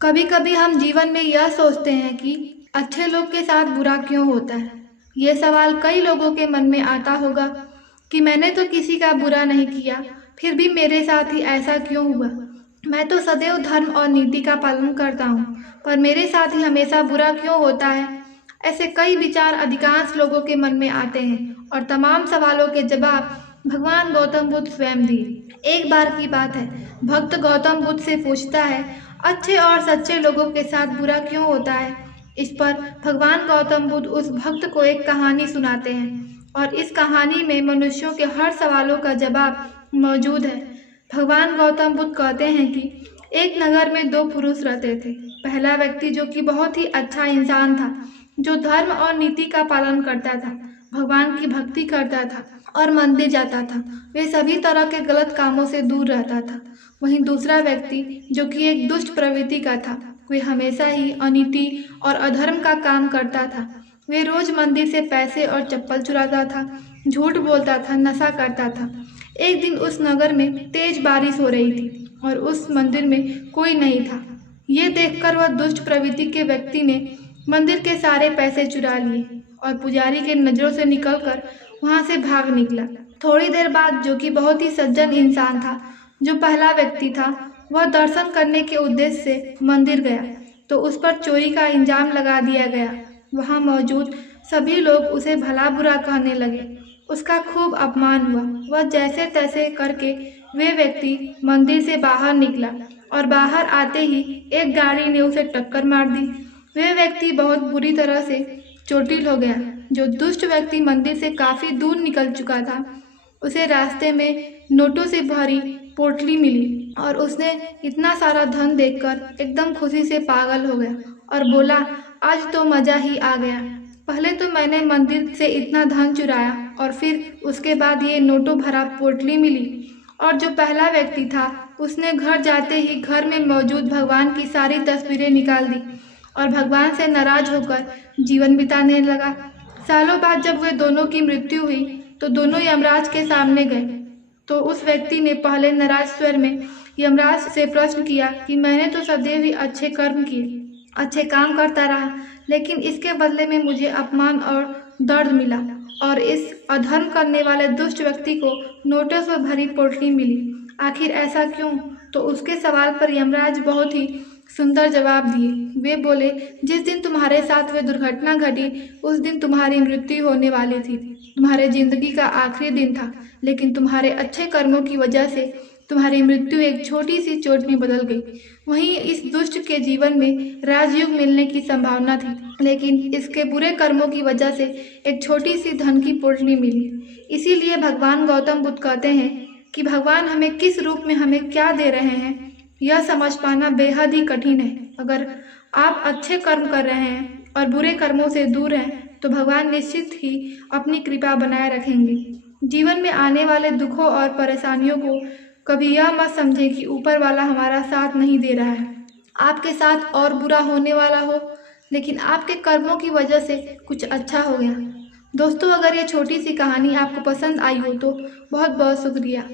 कभी कभी हम जीवन में यह सोचते हैं कि अच्छे लोग के साथ बुरा क्यों होता है। ये सवाल कई लोगों के मन में आता होगा कि मैंने तो किसी का बुरा नहीं किया, फिर भी मेरे साथ ही ऐसा क्यों हुआ। मैं तो सदैव धर्म और नीति का पालन करता हूँ, पर मेरे साथ ही हमेशा बुरा क्यों होता है। ऐसे कई विचार अधिकांश लोगों के मन में आते हैं और तमाम सवालों के जवाब भगवान गौतम बुद्ध स्वयं दिए। एक बार की बात है, भक्त गौतम बुद्ध से पूछता है, अच्छे और सच्चे लोगों के साथ बुरा क्यों होता है। इस पर भगवान गौतम बुद्ध उस भक्त को एक कहानी सुनाते हैं और इस कहानी में मनुष्यों के हर सवालों का जवाब मौजूद है। भगवान गौतम बुद्ध कहते हैं कि एक नगर में दो पुरुष रहते थे। पहला व्यक्ति जो कि बहुत ही अच्छा इंसान था, जो धर्म और नीति का पालन करता था, भगवान की भक्ति करता था और मंदिर जाता था। वे सभी तरह के गलत कामों से दूर रहता था। वहीं दूसरा व्यक्ति जो कि एक दुष्ट प्रवृत्ति का था, वे हमेशा ही अनीति और अधर्म का काम करता था। वे रोज मंदिर से पैसे और चप्पल चुराता था, झूठ बोलता था, नशा करता था। एक दिन उस नगर में तेज बारिश हो रही थी और उस मंदिर में कोई नहीं था। ये देखकर वह दुष्ट प्रवृत्ति के व्यक्ति ने मंदिर के सारे पैसे चुरा लिए और पुजारी के नजरों से निकलकर वहां से भाग निकला। थोड़ी देर बाद जो कि बहुत ही सज्जन इंसान था, जो पहला व्यक्ति था, वह दर्शन करने के उद्देश्य से मंदिर गया तो उस पर चोरी का इल्जाम लगा दिया गया। वहां मौजूद सभी लोग उसे भला बुरा कहने लगे। उसका खूब अपमान हुआ। वह जैसे तैसे करके वे व्यक्ति मंदिर से बाहर निकला और बाहर आते ही एक गाड़ी ने उसे टक्कर मार दी। वे व्यक्ति बहुत बुरी तरह से चोटिल हो गया। जो दुष्ट व्यक्ति मंदिर से काफी दूर निकल चुका था, उसे रास्ते में नोटों से भरी पोटली मिली और उसने इतना सारा धन देखकर एकदम खुशी से पागल हो गया और बोला, आज तो मजा ही आ गया। पहले तो मैंने मंदिर से इतना धन चुराया और फिर उसके बाद ये नोटों भरा पोटली मिली। और जो पहला व्यक्ति था, उसने घर जाते ही घर में मौजूद भगवान की सारी तस्वीरें निकाल दी और भगवान से नाराज होकर जीवन बिताने लगा। सालों बाद जब वे दोनों की मृत्यु हुई तो दोनों यमराज के सामने गए तो उस व्यक्ति ने पहले नाराज स्वर में यमराज से प्रश्न किया कि मैंने तो सदैव ही अच्छे कर्म किए, अच्छे काम करता रहा, लेकिन इसके बदले में मुझे अपमान और दर्द मिला और इस अधर्म करने वाले दुष्ट व्यक्ति को नोटों से भरी पोटली मिली। आखिर ऐसा क्यों? तो उसके सवाल पर यमराज बहुत ही सुंदर जवाब दिए। वे बोले, जिस दिन तुम्हारे साथ वे दुर्घटना घटी, उस दिन तुम्हारी मृत्यु होने वाली थी। तुम्हारे जिंदगी का आखिरी दिन था, लेकिन तुम्हारे अच्छे कर्मों की वजह से तुम्हारी मृत्यु एक छोटी सी चोट में बदल गई। वहीं इस दुष्ट के जीवन में राजयोग मिलने की संभावना थी, लेकिन इसके बुरे कर्मों की वजह से एक छोटी सी धन की पोटली मिली। इसीलिए भगवान गौतम बुद्ध कहते हैं कि भगवान हमें किस रूप में हमें क्या दे रहे हैं, यह समझ पाना बेहद ही कठिन है। अगर आप अच्छे कर्म कर रहे हैं और बुरे कर्मों से दूर हैं, तो भगवान निश्चित ही अपनी कृपा बनाए रखेंगे। जीवन में आने वाले दुखों और परेशानियों को कभी यह मत समझें कि ऊपर वाला हमारा साथ नहीं दे रहा है। आपके साथ और बुरा होने वाला हो, लेकिन आपके कर्मों की वजह से कुछ अच्छा हो गया। दोस्तों, अगर ये छोटी सी कहानी आपको पसंद आई हो तो बहुत बहुत शुक्रिया।